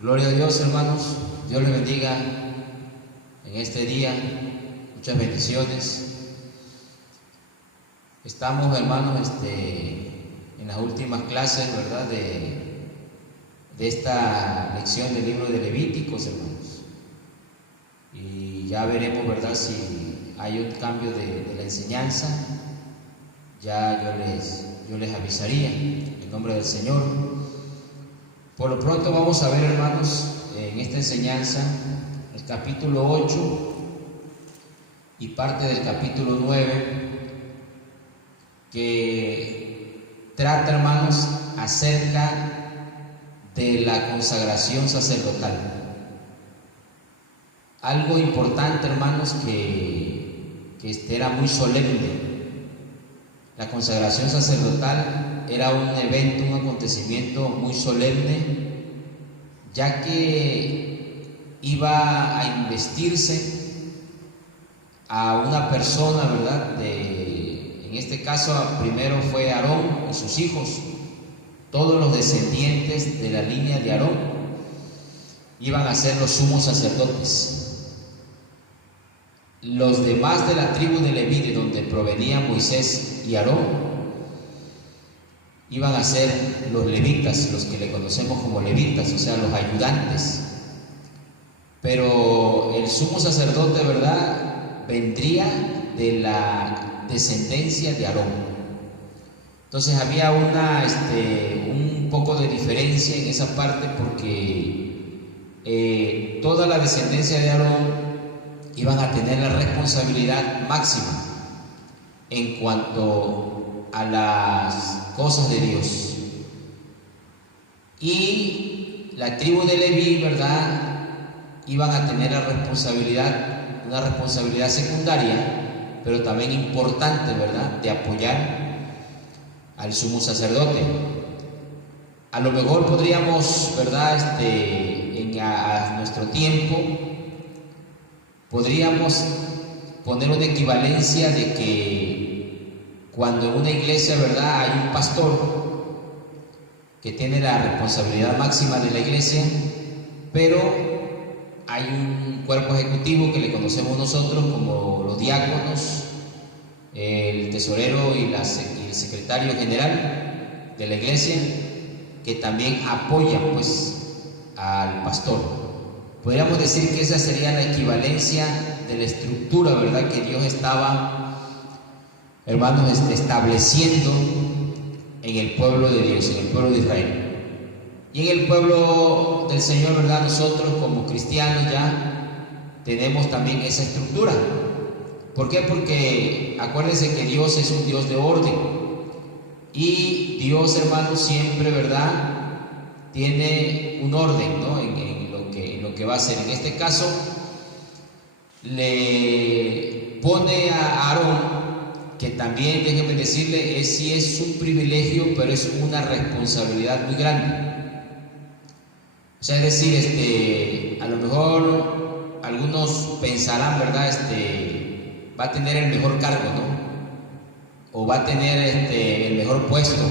Gloria a Dios, hermanos. Dios les bendiga en este día. Muchas bendiciones. Estamos, hermanos, en las últimas clases, ¿verdad?, de esta lección del libro de Levíticos, hermanos. Y ya veremos, ¿verdad?, si hay un cambio de la enseñanza. Ya yo les avisaría en nombre del Señor. Por lo pronto vamos a ver, hermanos, en esta enseñanza el capítulo 8 y parte del capítulo 9, que trata, hermanos, acerca de la consagración sacerdotal. Algo importante, hermanos, que era muy solemne. La consagración sacerdotal era un evento, un acontecimiento muy solemne, ya que iba a investirse a una persona, ¿verdad? En este caso, primero fue Aarón y sus hijos. Todos los descendientes de la línea de Aarón iban a ser los sumos sacerdotes. Los demás de la tribu de Leví, de donde provenían Moisés y Aarón, iban a ser los levitas, los que le conocemos como levitas, o sea, los ayudantes. Pero el sumo sacerdote, ¿verdad?, vendría de la descendencia de Aarón. Entonces había un poco de diferencia en esa parte, porque toda la descendencia de Aarón iban a tener la responsabilidad máxima en cuanto a las cosas de Dios. Y la tribu de Leví, ¿verdad?, iban a tener la responsabilidad, una responsabilidad secundaria, pero también importante, ¿verdad?, de apoyar al sumo sacerdote. A lo mejor podríamos, ¿verdad?, a nuestro tiempo, podríamos poner una equivalencia de que cuando en una iglesia, ¿verdad?, hay un pastor que tiene la responsabilidad máxima de la iglesia, pero hay un cuerpo ejecutivo que le conocemos nosotros como los diáconos, el tesorero y el secretario general de la iglesia, que también apoyan, pues, al pastor. Podríamos decir que esa sería la equivalencia de la estructura, ¿verdad?, que Dios estaba, hermanos, estableciendo en el pueblo de Dios, en el pueblo de Israel. Y en el pueblo del Señor, ¿verdad?, nosotros como cristianos ya tenemos también esa estructura. ¿Por qué? Porque acuérdense que Dios es un Dios de orden. Y Dios, hermanos, siempre, ¿verdad?, tiene un orden, ¿no?, en lo que va a hacer. En este caso, le pone a Aarón, que también, déjenme decirle, sí es un privilegio, pero es una responsabilidad muy grande. O sea, es decir, a lo mejor algunos pensarán, ¿verdad?, va a tener el mejor cargo, ¿no?, o va a tener el mejor puesto.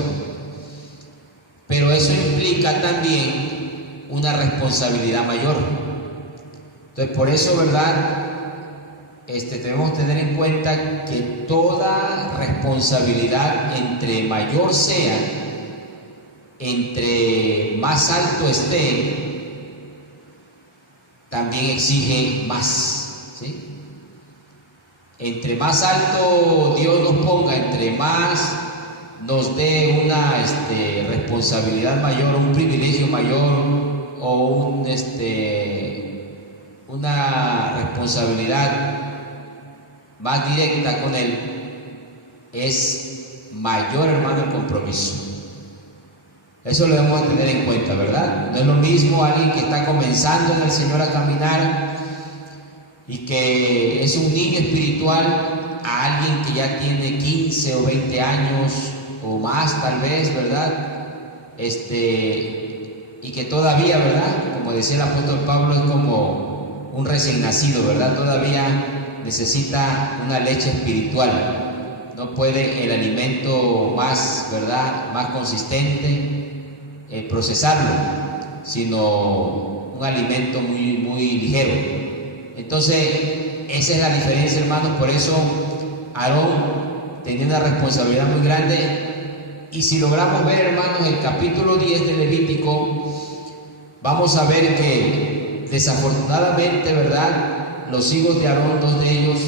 Pero eso implica también una responsabilidad mayor. Entonces, por eso, ¿verdad?, debemos tener en cuenta que toda responsabilidad, entre mayor sea, entre más alto esté, también exige más, ¿sí? Entre más alto Dios nos ponga, entre más nos dé una responsabilidad mayor, un privilegio mayor, o una responsabilidad más directa con Él, es mayor, hermano, el compromiso. Eso lo debemos tener en cuenta, ¿verdad? No es lo mismo alguien que está comenzando en el Señor a caminar y que es un niño espiritual, a alguien que ya tiene 15 o 20 años o más, tal vez, ¿verdad? Y que todavía, ¿verdad?, como decía el apóstol Pablo, es como un recién nacido, ¿verdad? Todavía necesita una leche espiritual. No puede el alimento más, ¿verdad?, más consistente procesarlo. sino un alimento muy ligero. Entonces, esa es la diferencia, hermanos. Por eso Aarón tenía una responsabilidad muy grande. Y si logramos ver, hermanos, el capítulo 10 de Levítico, vamos a ver que desafortunadamente, ¿verdad?, los hijos de Aarón, dos de ellos,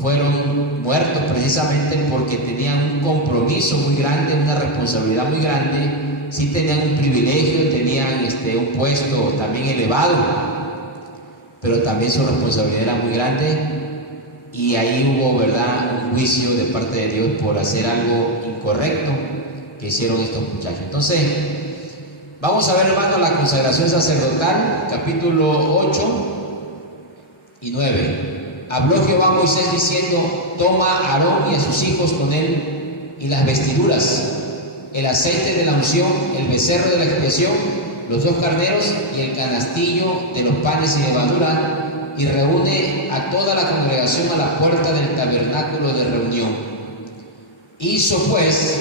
fueron muertos precisamente porque tenían un compromiso muy grande, una responsabilidad muy grande. Sí tenían un privilegio, tenían un puesto también elevado, pero también su responsabilidad era muy grande, y ahí hubo, ¿verdad?, un juicio de parte de Dios por hacer algo incorrecto que hicieron estos muchachos. Entonces, vamos a ver, hermano, la consagración sacerdotal, capítulo 8 y 9. Habló Jehová a Moisés diciendo: toma a Aarón y a sus hijos con él, y las vestiduras, el aceite de la unción, el becerro de la expiación, los 2 carneros y el canastillo de los panes y levadura, y reúne a toda la congregación a la puerta del tabernáculo de reunión. Hizo pues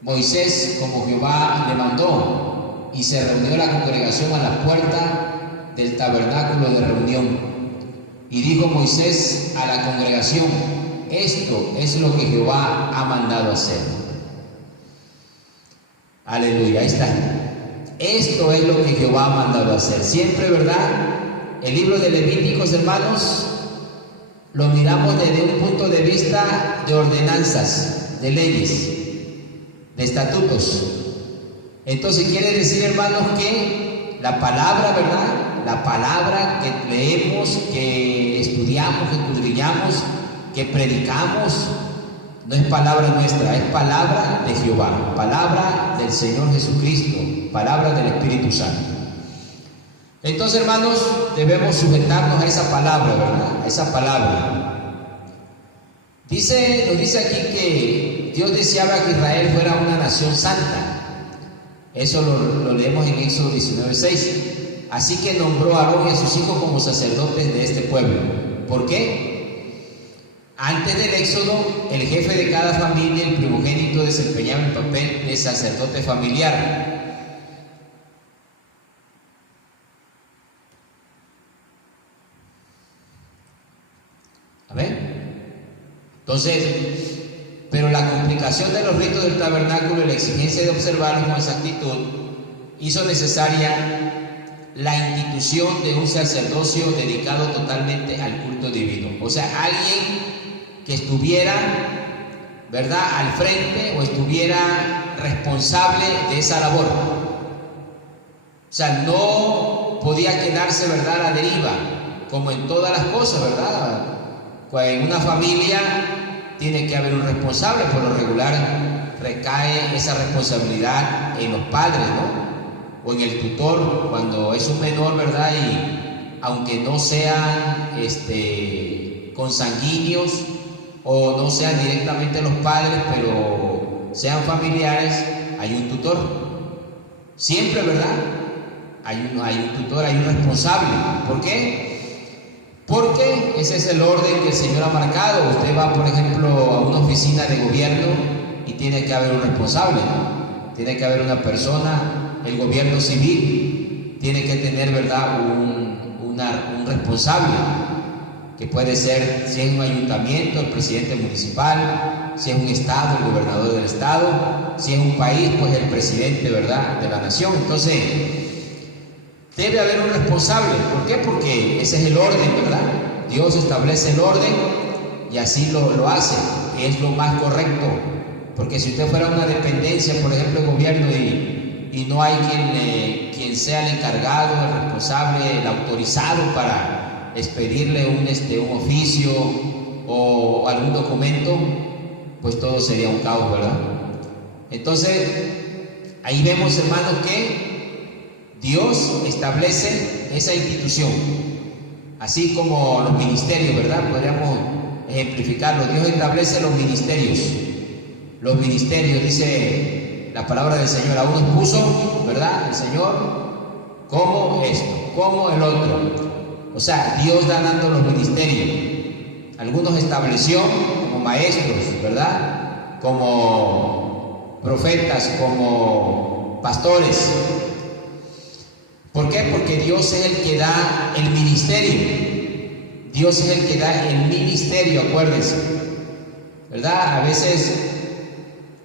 Moisés como Jehová le mandó, y se reunió la congregación a la puerta del tabernáculo de reunión. Y dijo Moisés a la congregación: esto es lo que Jehová ha mandado hacer. Aleluya, ahí está. Esto es lo que Jehová ha mandado hacer. Siempre, ¿verdad?, el libro de Levíticos, hermanos, lo miramos desde un punto de vista de ordenanzas, de leyes, de estatutos. Entonces quiere decir, hermanos, que la palabra, ¿verdad?, la palabra que leemos, que estudiamos, que escudriñamos, que predicamos, no es palabra nuestra, es palabra de Jehová, palabra del Señor Jesucristo, palabra del Espíritu Santo. Entonces, hermanos, debemos sujetarnos a esa palabra, ¿verdad?, a esa palabra. Nos dice aquí que Dios deseaba que Israel fuera una nación santa. Eso lo leemos en Éxodo 19:6. Así que nombró a Aarón y a sus hijos como sacerdotes de este pueblo. ¿Por qué? Antes del Éxodo, el jefe de cada familia, el primogénito, desempeñaba el papel de sacerdote familiar. ¿Amén? Entonces, pero la complicación de los ritos del tabernáculo y la exigencia de observarlos con exactitud hizo necesaria la institución de un sacerdocio dedicado totalmente al culto divino. O sea, alguien que estuviera, ¿verdad?, al frente, o estuviera responsable de esa labor. O sea, no podía quedarse, ¿verdad?, a la deriva, como en todas las cosas, ¿verdad? Pues en una familia tiene que haber un responsable. Por lo regular recae esa responsabilidad en los padres, ¿no?, o en el tutor cuando es un menor, ¿verdad? Y aunque no sean consanguíneos o no sean directamente los padres, pero sean familiares, hay un tutor. Siempre, ¿verdad?, hay un tutor, hay un responsable. ¿Por qué? Porque ese es el orden que el Señor ha marcado. Usted va, por ejemplo, a una oficina de gobierno y tiene que haber un responsable, ¿no? Tiene que haber una persona. El gobierno civil tiene que tener, ¿verdad?, un responsable, que puede ser, si es un ayuntamiento, el presidente municipal; si es un estado, el gobernador del estado; si es un país, pues el presidente, ¿verdad?, de la nación. Entonces, debe haber un responsable. ¿Por qué? Porque ese es el orden, ¿verdad? Dios establece el orden y así lo hace, que es lo más correcto. Porque si usted fuera una dependencia, por ejemplo, el gobierno, y no hay quien sea el encargado, el responsable, el autorizado para expedirle un oficio o algún documento, pues todo sería un caos, ¿verdad? Entonces, ahí vemos, hermanos, que Dios establece esa institución, así como los ministerios, ¿verdad? Podríamos ejemplificarlo. Dios establece los ministerios. Los ministerios, dice la palabra del Señor: a unos puso, ¿verdad?, el Señor, como esto, como el otro. O sea, Dios da dando los ministerios. Algunos estableció como maestros, ¿verdad?, como profetas, como pastores. ¿Por qué? Porque Dios es el que da el ministerio. Dios es el que da el ministerio, acuérdense, ¿verdad? A veces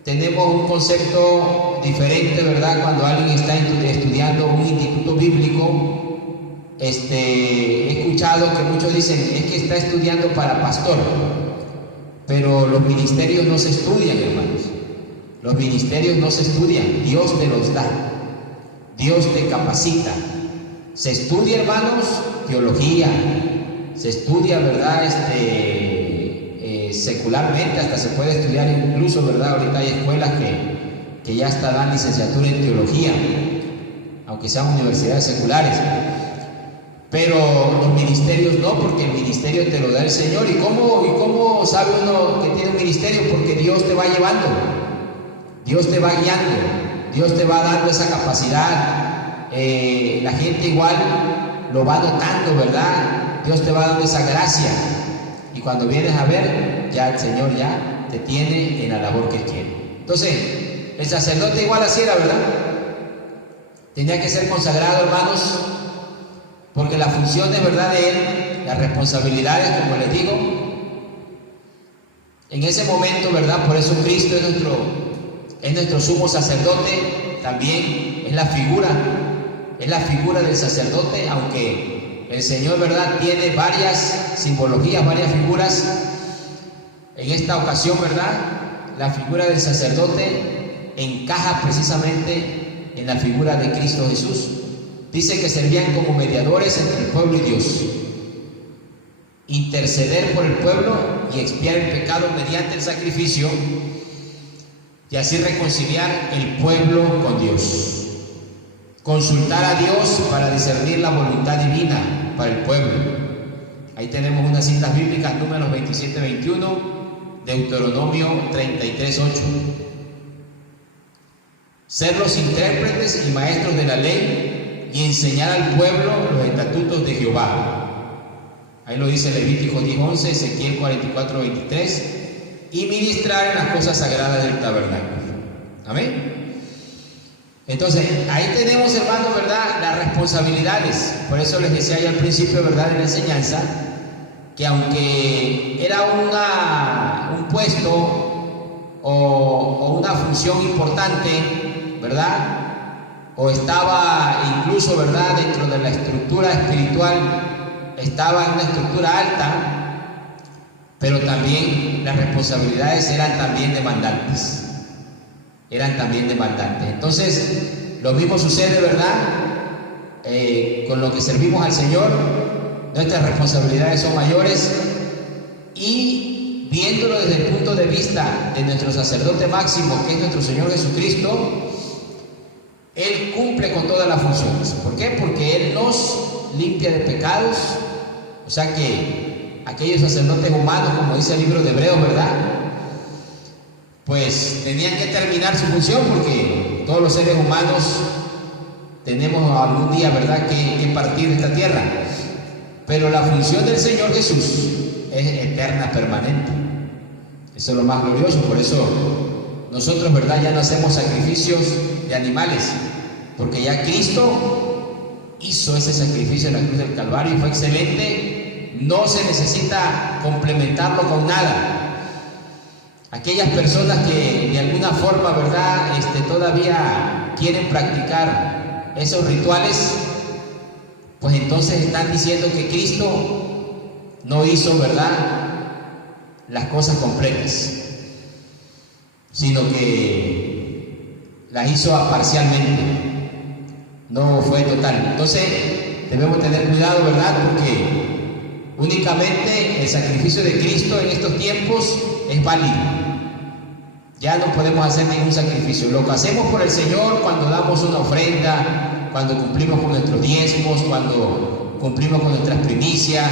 tenemos un concepto diferente, ¿verdad? Cuando alguien está estudiando un instituto bíblico, he escuchado que muchos dicen, es que está estudiando para pastor, pero los ministerios no se estudian, hermanos. Los ministerios no se estudian, Dios te los da, Dios te capacita. Se estudia, hermanos, teología, se estudia, ¿verdad? Secularmente, hasta se puede estudiar incluso, ¿verdad? Ahorita hay escuelas que ya hasta dan licenciatura en teología, aunque sean universidades seculares. Pero los ministerios no, porque el ministerio te lo da el Señor. ¿Y cómo sabe uno que tiene un ministerio? Porque Dios te va llevando, Dios te va guiando, Dios te va dando esa capacidad. La gente igual lo va notando, ¿verdad? Dios te va dando esa gracia. Y cuando vienes a ver, ya el Señor ya te tiene en la labor que quiere. Entonces, el sacerdote igual así era, ¿verdad? Tenía que ser consagrado, hermanos, porque las funciones, ¿verdad?, de él, las responsabilidades, como les digo, en ese momento, ¿verdad? Por eso Cristo es nuestro sumo sacerdote, también es la figura del sacerdote, aunque el Señor, ¿verdad?, tiene varias simbologías, varias figuras. En esta ocasión, ¿verdad?, la figura del sacerdote encaja precisamente en la figura de Cristo Jesús. Dice que servían como mediadores entre el pueblo y Dios, interceder por el pueblo y expiar el pecado mediante el sacrificio, y así reconciliar el pueblo con Dios. Consultar a Dios para discernir la voluntad divina para el pueblo. Ahí tenemos unas citas bíblicas, Números 27-21, Deuteronomio 33-8. Ser los intérpretes y maestros de la ley y enseñar al pueblo los estatutos de Jehová. Ahí lo dice Levítico 10:11, Ezequiel 44:23, y ministrar en las cosas sagradas del tabernáculo. Amén. Entonces, ahí tenemos, hermanos, ¿verdad?, las responsabilidades. Por eso les decía ya al principio, ¿verdad?, de la enseñanza, que aunque era un puesto o una función importante, ¿verdad?, o estaba incluso, ¿verdad?, dentro de la estructura espiritual, estaba en una estructura alta, pero también las responsabilidades eran también demandantes. Entonces, lo mismo sucede, ¿verdad?, con lo que servimos al Señor. Nuestras responsabilidades son mayores, y viéndolo desde el punto de vista de nuestro sacerdote máximo, que es nuestro Señor Jesucristo, Él cumple con todas las funciones. ¿Por qué? Porque Él nos limpia de pecados. O sea que aquellos sacerdotes humanos, como dice el libro de Hebreos, ¿verdad?, pues tenían que terminar su función, porque todos los seres humanos tenemos algún día, ¿verdad?, que partir de esta tierra. Pero la función del Señor Jesús es eterna, permanente. Eso es lo más glorioso. Por eso nosotros, ¿verdad?, ya no hacemos sacrificios de animales, porque ya Cristo hizo ese sacrificio en la cruz del Calvario y fue excelente. No se necesita complementarlo con nada. Aquellas personas que de alguna forma, ¿verdad?, todavía quieren practicar esos rituales, pues entonces están diciendo que Cristo no hizo, ¿verdad?, las cosas completas, sino que las hizo parcialmente, no fue total. Entonces debemos tener cuidado, ¿verdad?, porque únicamente el sacrificio de Cristo en estos tiempos es válido. Ya no podemos hacer ningún sacrificio. Lo que hacemos por el Señor, cuando damos una ofrenda, cuando cumplimos con nuestros diezmos, cuando cumplimos con nuestras primicias,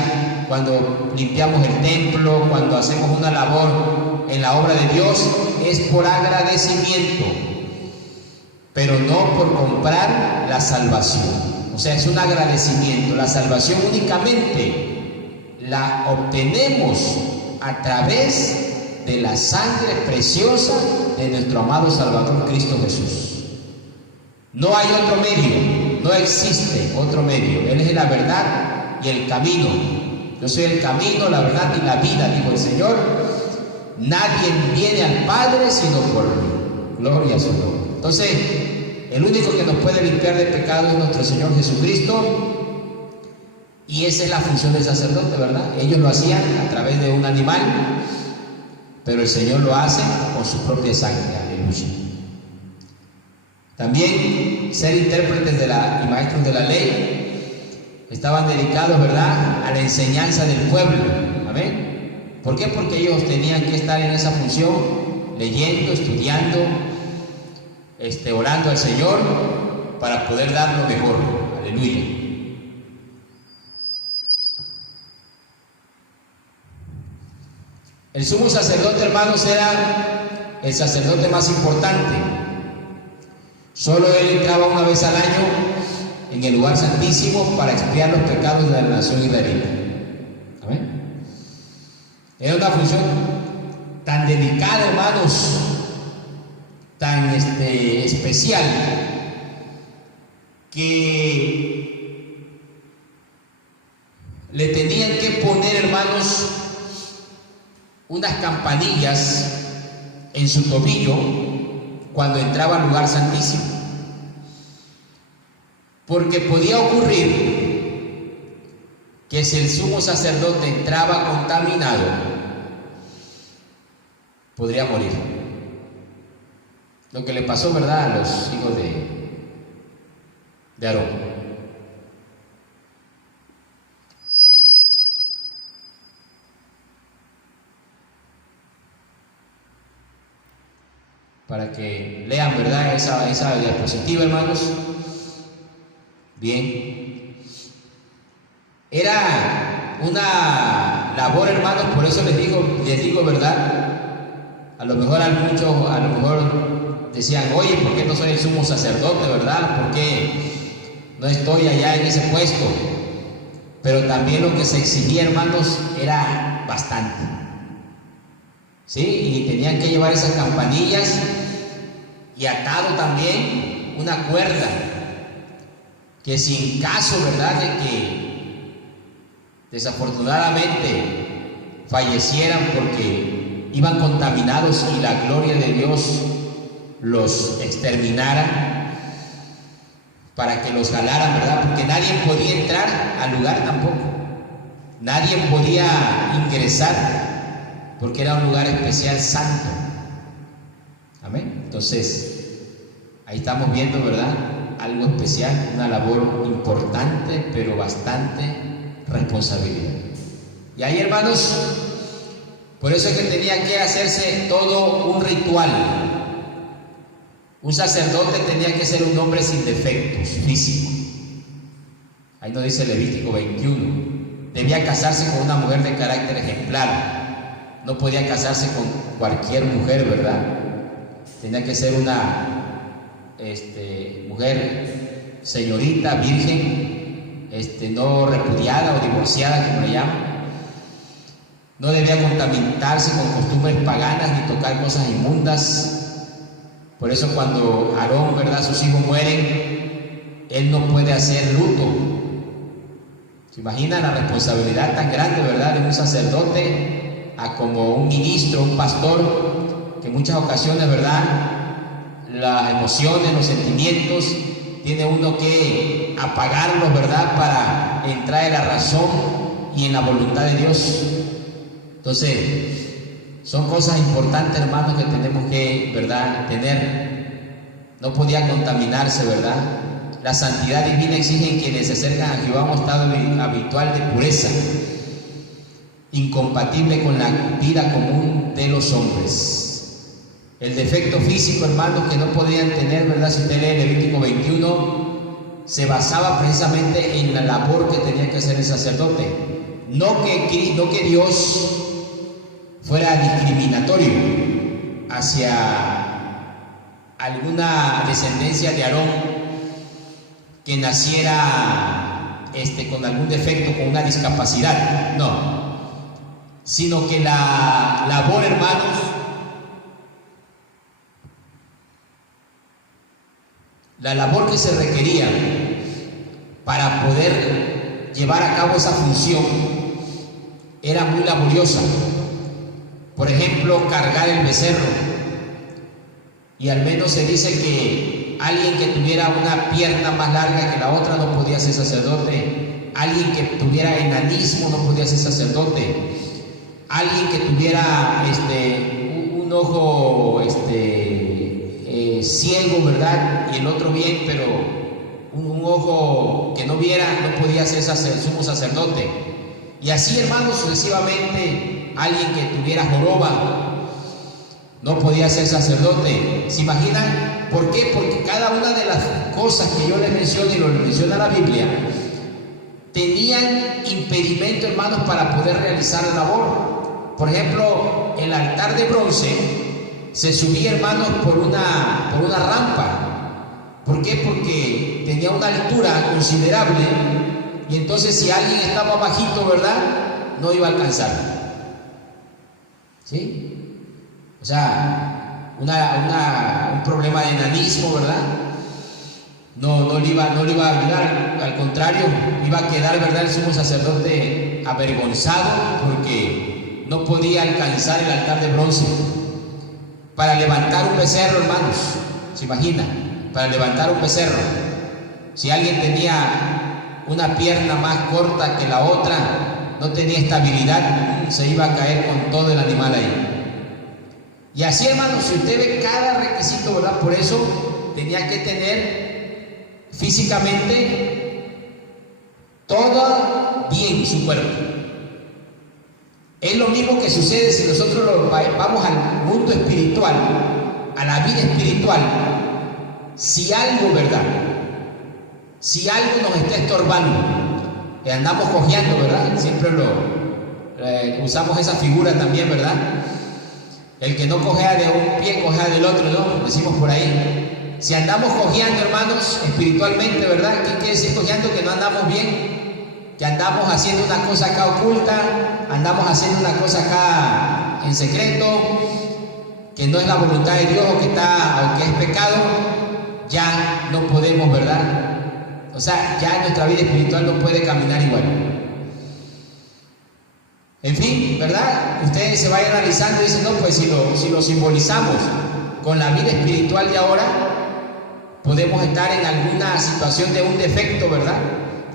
cuando limpiamos el templo, cuando hacemos una labor en la obra de Dios, es por agradecimiento, pero no por comprar la salvación. O sea, es un agradecimiento. La salvación únicamente la obtenemos a través de la sangre preciosa de nuestro amado Salvador Cristo Jesús. No hay otro medio, no existe otro medio. Él es la verdad y el camino. Yo soy el camino, la verdad y la vida, dijo el Señor. Nadie viene al Padre sino por mí. Gloria a su nombre. Entonces, el único que nos puede limpiar de pecado es nuestro Señor Jesucristo. Y esa es la función del sacerdote, ¿verdad? Ellos lo hacían a través de un animal, pero el Señor lo hace con su propia sangre. Aleluya. También ser intérpretes y maestros de la ley estaban dedicados, ¿verdad?, a la enseñanza del pueblo. Amén. ¿Por qué? Porque ellos tenían que estar en esa función, leyendo, estudiando, orando al Señor para poder dar lo mejor. Aleluya. El sumo sacerdote, hermanos, era el sacerdote más importante. Solo él entraba una vez al año en el lugar santísimo para expiar los pecados de la nación israelita. Amén. Era una función tan delicada, hermanos, tan especial, que le tenían que poner, hermanos, unas campanillas en su tobillo cuando entraba al lugar santísimo, porque podía ocurrir que si el sumo sacerdote entraba contaminado, podría morir. Lo que le pasó, ¿verdad?, a los hijos de Aarón. Para que lean, ¿verdad?, esa diapositiva, hermanos. Bien. Era una labor, hermanos, por eso les digo, ¿verdad? A lo mejor decían, oye, ¿por qué no soy el sumo sacerdote, verdad? ¿Por qué no estoy allá en ese puesto? Pero también lo que se exigía, hermanos, era bastante. ¿Sí? Y tenían que llevar esas campanillas y atado también una cuerda, que si en caso, ¿verdad?, de que desafortunadamente fallecieran porque iban contaminados y la gloria de Dios los exterminara, para que los jalaran, ¿verdad? Porque nadie podía entrar al lugar tampoco. Nadie podía ingresar, porque era un lugar especial, santo. Amén. Entonces, ahí estamos viendo, ¿verdad?, algo especial, una labor importante, pero bastante responsabilidad. Y ahí, hermanos, por eso es que tenía que hacerse todo un ritual. Un sacerdote tenía que ser un hombre sin defectos físicos. Ahí nos dice Levítico 21. Debía casarse con una mujer de carácter ejemplar. No podía casarse con cualquier mujer, ¿verdad? Tenía que ser una mujer señorita, virgen, no repudiada o divorciada, como le llaman. No debía contaminarse con costumbres paganas ni tocar cosas inmundas. Por eso cuando Aarón, ¿verdad?, sus hijos mueren, él no puede hacer luto. ¿Se imaginan la responsabilidad tan grande, ¿verdad?, de un sacerdote a como un ministro, un pastor, que en muchas ocasiones, ¿verdad?, las emociones, los sentimientos, tiene uno que apagarlos, ¿verdad?, para entrar en la razón y en la voluntad de Dios. Entonces, son cosas importantes, hermanos, que tenemos que, ¿verdad?, tener. No podía contaminarse, ¿verdad? La santidad divina exige en quienes se acercan a Jehová un estado habitual de pureza, incompatible con la vida común de los hombres. El defecto físico, hermanos, que no podían tener, ¿verdad?, si usted lee Levítico 21, se basaba precisamente en la labor que tenía que hacer el sacerdote. No que Dios fuera discriminatorio hacia alguna descendencia de Aarón que naciera con algún defecto, con una discapacidad, no, sino que la labor, hermanos, la labor que se requería para poder llevar a cabo esa función era muy laboriosa. Por ejemplo, cargar el becerro. Y al menos se dice que alguien que tuviera una pierna más larga que la otra no podía ser sacerdote. Alguien que tuviera enanismo no podía ser sacerdote. Alguien que tuviera un ojo ciego, ¿verdad? Y el otro bien, pero un ojo que no viera no podía ser sumo sacerdote. Y así, hermanos, sucesivamente, alguien que tuviera joroba no podía ser sacerdote. ¿Se imaginan? ¿Por qué? Porque cada una de las cosas que yo les menciono y lo menciona la Biblia tenían impedimento, hermanos, para poder realizar la labor. Por ejemplo, el altar de bronce se subía, hermanos, por una rampa. ¿Por qué? Porque tenía una altura considerable y entonces si alguien estaba bajito, ¿verdad?, no iba a alcanzar. ¿Sí? O sea, un problema de enanismo, ¿verdad? No le iba a ayudar, al contrario, iba a quedar, ¿verdad?, el sumo sacerdote avergonzado porque no podía alcanzar el altar de bronce. Para levantar un becerro, hermanos, ¿se imagina? Para levantar un becerro, si alguien tenía una pierna más corta que la otra, no tenía estabilidad, se iba a caer con todo el animal ahí. Y así, hermanos, si usted ve cada requisito, ¿verdad? Por eso tenía que tener físicamente todo bien su cuerpo. Es lo mismo que sucede si nosotros vamos al mundo espiritual, a la vida espiritual. Si algo, ¿verdad?, si algo nos está estorbando, andamos cojeando, ¿verdad? Siempre usamos esa figura también, ¿verdad? El que no cojea de un pie, cojea del otro, ¿no? Decimos por ahí. Si andamos cojeando, hermanos, espiritualmente, ¿verdad? ¿Qué quiere decir cojeando? Que no andamos bien, que andamos haciendo una cosa acá oculta, andamos haciendo una cosa acá en secreto, que no es la voluntad de Dios o que es pecado, ya no podemos, ¿verdad? O sea, ya nuestra vida espiritual no puede caminar igual. En fin, ¿verdad? Ustedes se vayan analizando y dicen, no, pues si lo simbolizamos con la vida espiritual de ahora, podemos estar en alguna situación de un defecto, ¿verdad?,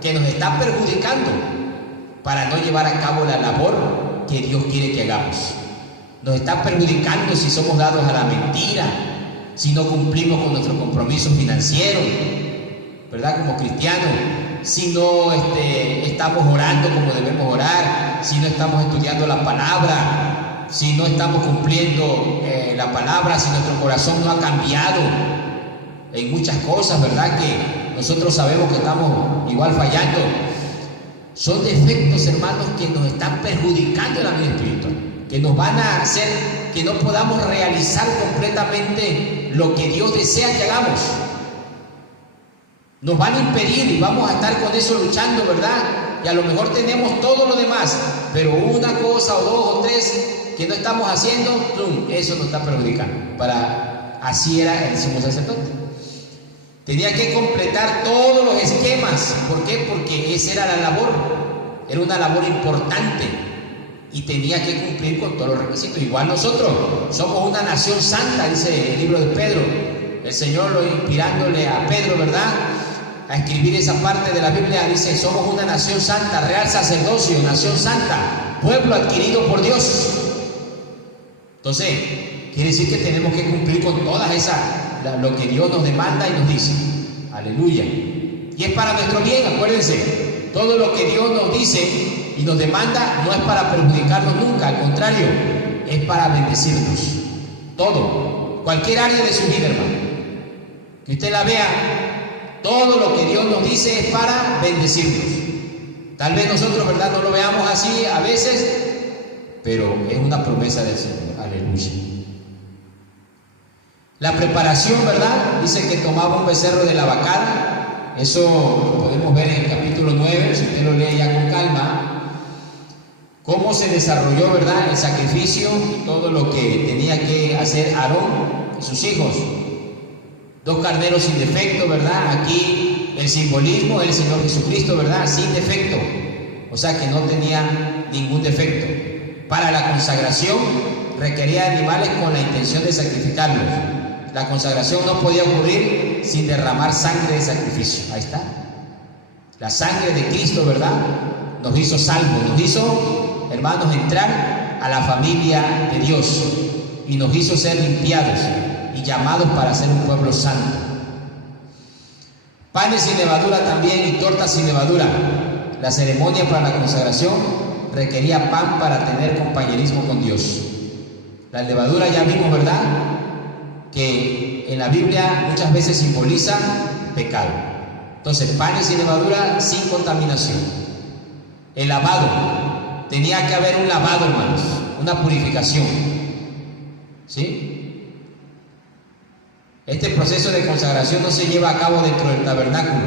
que nos está perjudicando para no llevar a cabo la labor que Dios quiere que hagamos. Nos está perjudicando si somos dados a la mentira, si no cumplimos con nuestro compromiso financiero, ¿verdad?, como cristianos, si no estamos orando como debemos orar, si no estamos estudiando la palabra, si no estamos cumpliendo la palabra, si nuestro corazón no ha cambiado en muchas cosas, ¿verdad?, que nosotros sabemos que estamos igual fallando. Son defectos, hermanos, que nos están perjudicando en la vida espiritual, que nos van a hacer que no podamos realizar completamente lo que Dios desea que hagamos. Nos van a impedir y vamos a estar con eso luchando, ¿verdad? Y a lo mejor tenemos todo lo demás, pero una cosa o dos o tres que no estamos haciendo, eso nos está perjudicando. Así era el sumo sacerdote. Tenía que completar todos los esquemas. ¿Por qué? Porque esa era la labor. Era una labor importante y tenía que cumplir con todos los requisitos. Igual nosotros somos una nación santa, dice el libro de Pedro. El Señor lo inspirándole a Pedro, ¿verdad?, a escribir esa parte de la Biblia. Dice, somos una nación santa, real sacerdocio, nación santa, pueblo adquirido por Dios. Entonces, quiere decir que tenemos que cumplir con todas esas, lo que Dios nos demanda y nos dice. Aleluya. Y es para nuestro bien, acuérdense. Todo lo que Dios nos dice y nos demanda no es para perjudicarnos nunca, al contrario, es para bendecirnos. Todo, cualquier área de su vida, hermano, que usted la vea, todo lo que Dios nos dice es para bendecirnos. Tal vez nosotros, ¿verdad?, no lo veamos así a veces, pero es una promesa del Señor. Aleluya. La preparación, ¿verdad? Dice que tomaba un becerro de la vacada. Eso lo podemos ver en el capítulo 9, si usted lo lee ya con calma. Cómo se desarrolló, ¿verdad?, el sacrificio y todo lo que tenía que hacer Aarón y sus hijos. 2 carneros sin defecto, ¿verdad? Aquí el simbolismo del Señor Jesucristo, ¿verdad? Sin defecto, o sea que no tenía ningún defecto. Para la consagración requería animales con la intención de sacrificarlos. La consagración no podía ocurrir sin derramar sangre de sacrificio. Ahí está. La sangre de Cristo, ¿verdad? Nos hizo salvos, nos hizo, hermanos, entrar a la familia de Dios y nos hizo ser limpiados y llamados para ser un pueblo santo. Panes sin levadura también y tortas sin levadura. La ceremonia para la consagración requería pan para tener compañerismo con Dios. La levadura ya vimos, ¿verdad?, que en la Biblia muchas veces simboliza pecado. Entonces, panes sin levadura, sin contaminación. El lavado, tenía que haber un lavado, hermanos, una purificación, ¿sí? Este proceso de consagración no se lleva a cabo dentro del tabernáculo.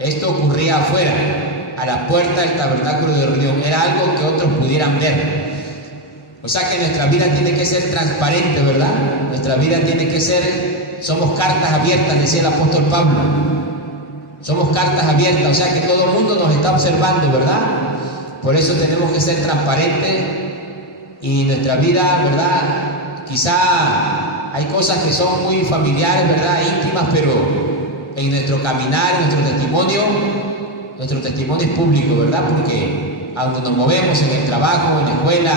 Esto ocurría afuera, a la puerta del tabernáculo de reunión. Era algo que otros pudieran ver. O sea que nuestra vida tiene que ser transparente, ¿verdad? Nuestra vida tiene que ser, somos cartas abiertas, decía el apóstol Pablo. Somos cartas abiertas, o sea que todo el mundo nos está observando, ¿verdad? Por eso tenemos que ser transparentes y nuestra vida, ¿verdad? Quizá hay cosas que son muy familiares, ¿verdad? Íntimas, pero en nuestro caminar, en nuestro testimonio es público, ¿verdad? Porque a donde nos movemos, en el trabajo, en la escuela,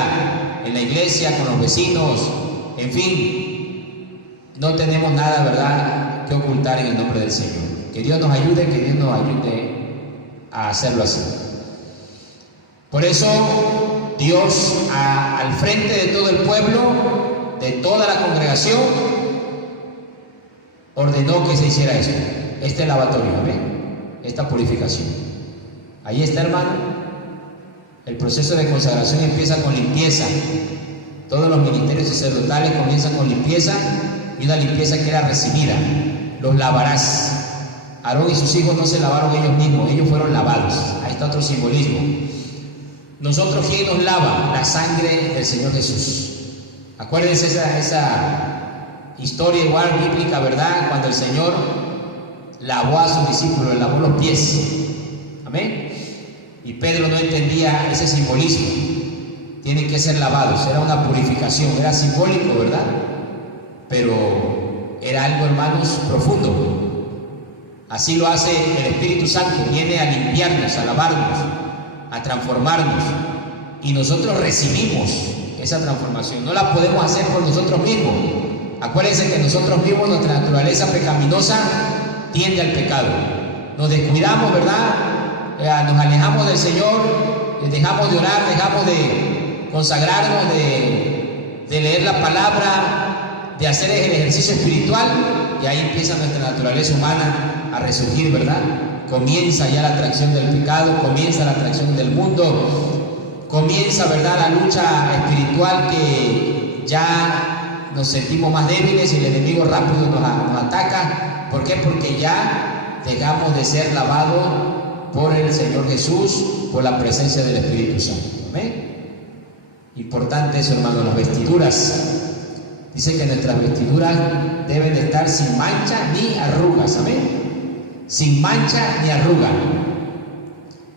en la iglesia, con los vecinos, en fin, no tenemos nada, ¿verdad?, que ocultar en el nombre del Señor. Que Dios nos ayude, a hacerlo así. Por eso Dios, al frente de todo el pueblo, de toda la congregación, ordenó que se hiciera esto, este lavatorio, ¿ven? Esta purificación. Ahí está, hermano. El proceso de consagración empieza con limpieza. Todos los ministerios sacerdotales comienzan con limpieza, y una limpieza que era recibida. Los lavarás. Aarón y sus hijos no se lavaron ellos mismos, ellos fueron lavados. Ahí está otro simbolismo. Nosotros, ¿quién nos lava? La sangre del Señor Jesús. Acuérdense esa historia igual bíblica, ¿verdad? Cuando el Señor lavó a sus discípulos, lavó los pies. Amén. Y Pedro no entendía ese simbolismo. Tienen que ser lavados, era una purificación, era simbólico, ¿verdad? Pero era algo, hermanos, profundo. Así lo hace el Espíritu Santo, viene a limpiarnos, a lavarnos, a transformarnos. Y nosotros recibimos esa transformación, no la podemos hacer por nosotros mismos. Acuérdense que nosotros mismos, nuestra naturaleza pecaminosa tiende al pecado. Nos descuidamos, ¿verdad? Nos alejamos del Señor, dejamos de orar, dejamos de consagrarnos, de leer la palabra, de hacer el ejercicio espiritual, y ahí empieza nuestra naturaleza humana a resurgir, ¿verdad? Comienza ya la atracción del pecado, comienza la atracción del mundo, comienza, ¿verdad?, la lucha espiritual, que ya nos sentimos más débiles y el enemigo rápido nos ataca. ¿Por qué? Porque ya dejamos de ser lavados por el Señor Jesús, por la presencia del Espíritu Santo. ¿Amén? Importante eso, hermano. Las vestiduras, dice que nuestras vestiduras deben de estar sin mancha ni arrugas. Amén. Sin mancha ni arruga.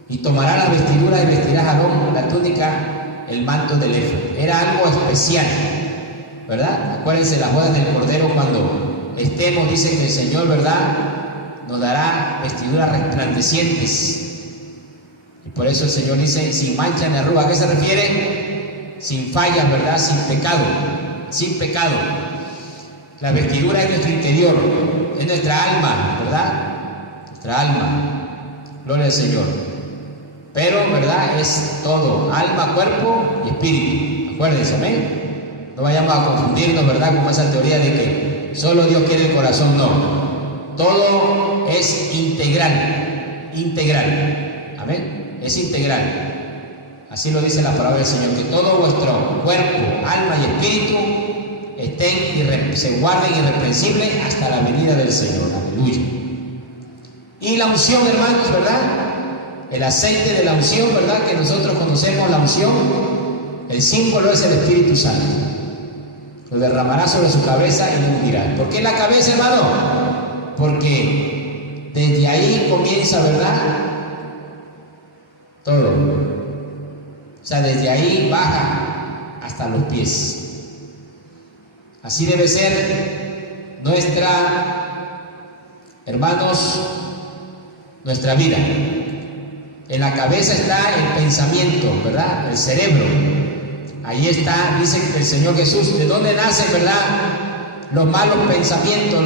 Y tomará las vestiduras y vestirás a Aarón la túnica, el manto del éfod. Era algo especial, ¿verdad? Acuérdense las bodas del Cordero, cuando estemos, dice que el Señor, ¿verdad?, nos dará vestiduras resplandecientes. Y por eso el Señor dice sin mancha ni arruga. ¿A qué se refiere? Sin fallas, ¿verdad? Sin pecado. Sin pecado. La vestidura es nuestro interior, es nuestra alma, ¿verdad? Nuestra alma. Gloria al Señor. Pero, ¿verdad?, es todo: alma, cuerpo y espíritu. Acuérdense, amén. No vayamos a confundirnos, ¿verdad?, con esa teoría de que solo Dios quiere el corazón. No. Todo es integral. Integral. Amén. Es integral. Así lo dice la palabra del Señor, que todo vuestro cuerpo, alma y espíritu se guarden irreprensibles hasta la venida del Señor. Aleluya. Y la unción, hermanos, ¿verdad? El aceite de la unción, ¿verdad?, que nosotros conocemos, la unción, el símbolo es el Espíritu Santo. Lo derramará sobre su cabeza y lo ungirá. ¿Por qué la cabeza, hermano? Porque desde ahí comienza, ¿verdad? Todo. O sea, desde ahí baja hasta los pies. Así debe ser nuestra, hermanos, nuestra vida. En la cabeza está el pensamiento, ¿verdad? El cerebro. Ahí está, dice el Señor Jesús, ¿de dónde nacen, verdad? Los malos pensamientos,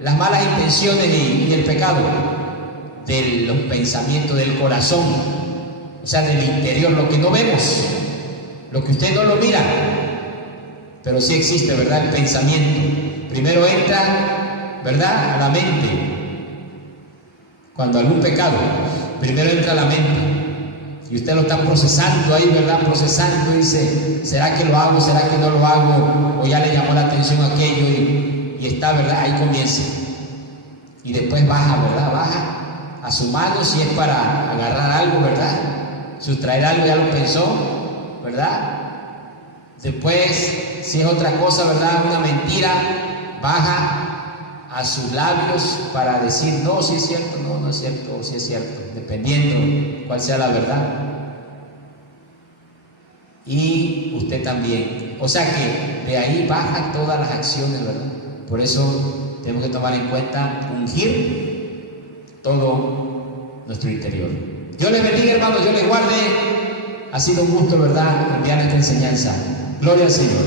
las malas intenciones y el pecado. De los pensamientos del corazón, o sea, del interior, lo que no vemos, lo que usted no lo mira, pero sí existe, ¿verdad? El pensamiento. Primero entra, ¿verdad?, a la mente. Cuando algún pecado, primero entra a la mente. Y usted lo está procesando ahí, ¿verdad? Procesando y dice, ¿será que lo hago? ¿Será que no lo hago? O ya le llamó la atención aquello y está, ¿verdad? Ahí comienza. Y después baja, ¿verdad? Baja a su mano si es para agarrar algo, ¿verdad? Sustraer algo, ya lo pensó, ¿verdad? Después, si es otra cosa, ¿verdad? Una mentira, baja a sus labios para decir, no, si es cierto, no, no es cierto, o si es cierto, dependiendo cuál sea la verdad. Y usted también. O sea que de ahí bajan todas las acciones, ¿verdad? Por eso tenemos que tomar en cuenta ungir todo nuestro interior. Dios les bendiga, hermanos, Dios les guarde. Ha sido un gusto, ¿verdad?, enviar esta enseñanza. Gloria al Señor.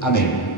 Amén.